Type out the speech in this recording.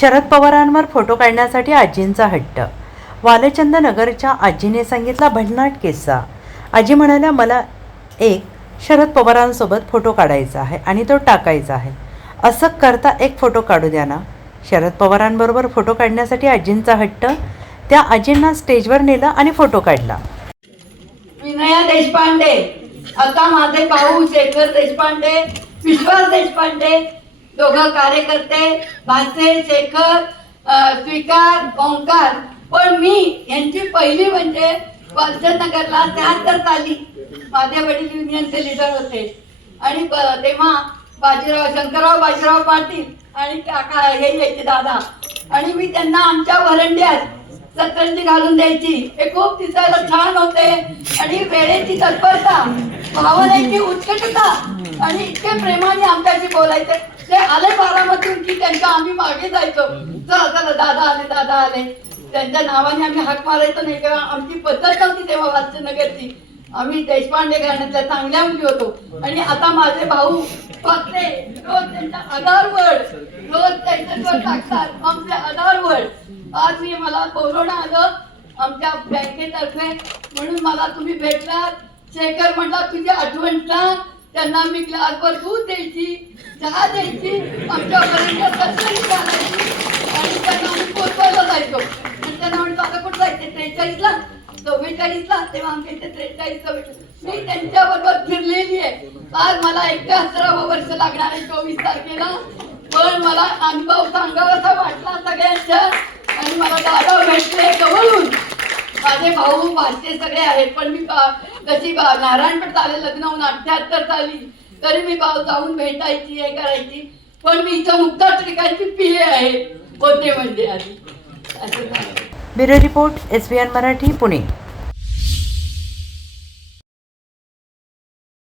शरद पवारांवर फोटो काढण्यासाठी आजींचा हट्ट. वालचंद नगरच्या आजीने सांगितला भन्नाट किस्सा. आजी म्हणाल्या मला एक शरद पवारांसोबत फोटो काढायचा आहे आणि तो टाकायचा आहे. असं करता एक फोटो काढू द्या ना. शरद पवारांबरोबर फोटो काढण्यासाठी आजींचा हट्ट. त्या आजींना स्टेजवर नेलं आणि फोटो काढला. विनया देशपांडे आता माझे भाऊ शेखर देशपांडे विश्वास देशपांडे दोघं कार्यकर्ते भासे शेखर स्वीकार ओंकार पण मी यांची पहिली म्हणजे नगरला त्र्याहत्तर साली माझे वडील युनियनचे लिडर होते. आणि तेव्हा बाजीराव शंकरराव बाजीराव पाटील आणि काका हे यायचे दादा. आणि मी त्यांना आमच्या वरंड्यात सतरंजी घालून द्यायची. हे खूप दिसायला छान होते. आणि वेळेची तत्परता भावनेची उत्कटता आणि इतके प्रेमाने आमच्याशी बोलायचे. ते आले बारामतीहून की त्यांच्या आम्ही मागे जायचो. चला चला दादा आले दादा आले. त्यांच्या नावाने आम्ही हाक मारायचो नाही किंवा आमची पद्धत नव्हती तेव्हा वाचनगरची. आम्ही देशपांडे घराण्यातल्या चांगल्या मुली होतो. आणि आता माझे भाऊ फकते रोज त्यांच्या आधारवर रोज त्यांच्यावर टाकतात. आमचे आधारवर. आज मी मला कोरोना आलं आमच्या बँकेतर्फे. म्हणून मला तुम्ही भेटलात. शेखर म्हटला तुझी आठवण सांग त्यांना मी ग्लासभर दूध द्यायची चहा द्यायची आमच्यापर्यंत सत्तरी घालायची आणि त्यांना आम्ही पोचवायला जायचो. आणि त्यांना म्हणतो आता कुठं जायचे? त्रेचाळीसला. चव्वेचाळीसला. तेव्हा आमच्या इथे त्रेचाळीस चव्वेचाळीस मी त्यांच्याबरोबर फिरलेली आहे. आज मला एकाहत्तरावं वर्ष लागणार आहे चोवीस तारखेला. पण मला अनुभव सांगावासा वाटला सगळ्यांच्या. आणि मला दादा भेटले जवळून माझे भाऊ भाचे सगळे आहेत. पण मी तशी बा- नारायणपेठ आले लग्न होऊन अठ्याहत्तर साली तरी मी भाऊ जाऊन भेटायची हे करायची. पण मी इथं मुक्ता टिकायची पिये आहे. होते म्हणजे आधी? असं झालं. Bureau report S B N Marathi Pune.